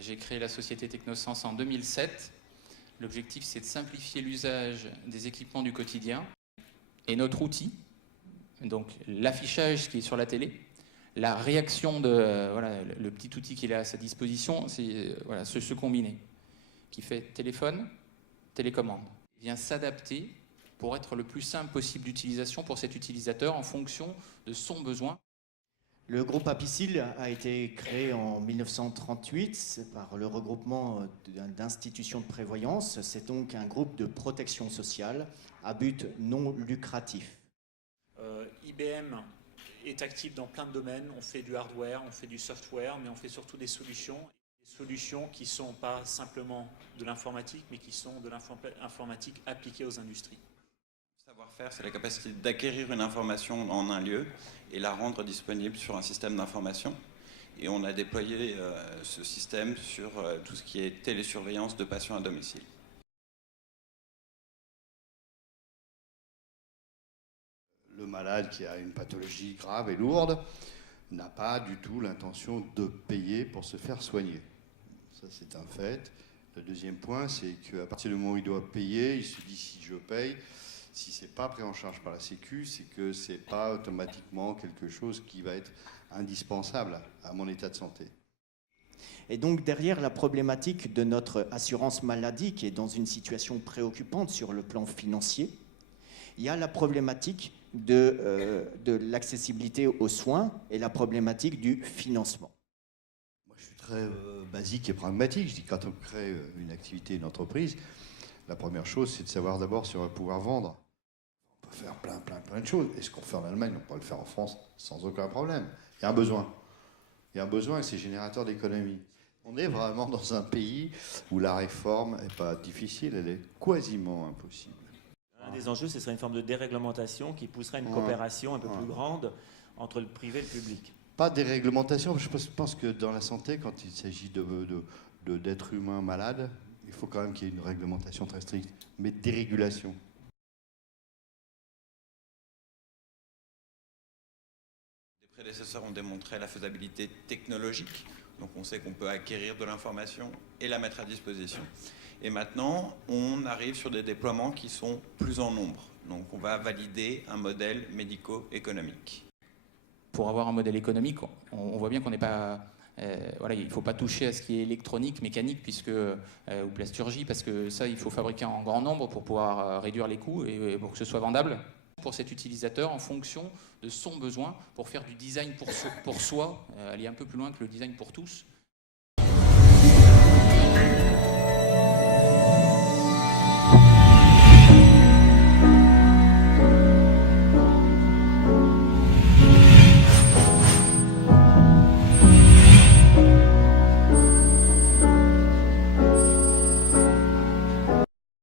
J'ai créé la société Technosens en 2007. L'objectif, c'est de simplifier l'usage des équipements du quotidien. Et notre outil, donc l'affichage qui est sur la télé, la réaction de le petit outil qu'il a à sa disposition, c'est ce combiné qui fait téléphone, télécommande. Il vient s'adapter pour être le plus simple possible d'utilisation pour cet utilisateur en fonction de son besoin. Le groupe Apicil a été créé en 1938 par le regroupement d'institutions de prévoyance. C'est donc un groupe de protection sociale à but non lucratif. IBM est actif dans plein de domaines. On fait du hardware, on fait du software, mais on fait surtout des solutions qui ne sont pas simplement de l'informatique, mais qui sont de l'informatique appliquée aux industries. Savoir-faire, c'est la capacité d'acquérir une information en un lieu et la rendre disponible sur un système d'information. Et on a déployé ce système sur tout ce qui est télésurveillance de patients à domicile. Le malade qui a une pathologie grave et lourde n'a pas du tout l'intention de payer pour se faire soigner. Ça, c'est un fait. Le deuxième point, c'est qu'à partir du moment où il doit payer, il se dit si je paye, si ce n'est pas pris en charge par la Sécu, c'est que ce n'est pas automatiquement quelque chose qui va être indispensable à mon état de santé. Et donc derrière la problématique de notre assurance maladie, qui est dans une situation préoccupante sur le plan financier, il y a la problématique de l'accessibilité aux soins et la problématique du financement. Moi, je suis très basique et pragmatique. Je dis quand on crée une activité, une entreprise, la première chose, c'est de savoir d'abord si on va pouvoir vendre. On peut faire plein de choses. Et ce qu'on fait en Allemagne, on peut le faire en France sans aucun problème. Il y a un besoin. Il y a un besoin et c'est générateur d'économie. On est vraiment dans un pays où la réforme n'est pas difficile, elle est quasiment impossible. Un des enjeux, ce serait une forme de déréglementation qui pousserait une coopération un peu plus grande entre le privé et le public. Pas de déréglementation, je pense que dans la santé, quand il s'agit d'êtres humains malades, il faut quand même qu'il y ait une réglementation très stricte, mais de dérégulation. Les prédécesseurs ont démontré la faisabilité technologique, donc on sait qu'on peut acquérir de l'information et la mettre à disposition. Et maintenant, on arrive sur des déploiements qui sont plus en nombre. Donc on va valider un modèle médico-économique. Pour avoir un modèle économique, on voit bien qu'on n'est pas... il ne faut pas toucher à ce qui est électronique, mécanique, ou plasturgie, parce que ça, il faut fabriquer en grand nombre pour pouvoir réduire les coûts et pour que ce soit vendable. Pour cet utilisateur, en fonction de son besoin, pour faire du design pour soi, aller un peu plus loin que le design pour tous.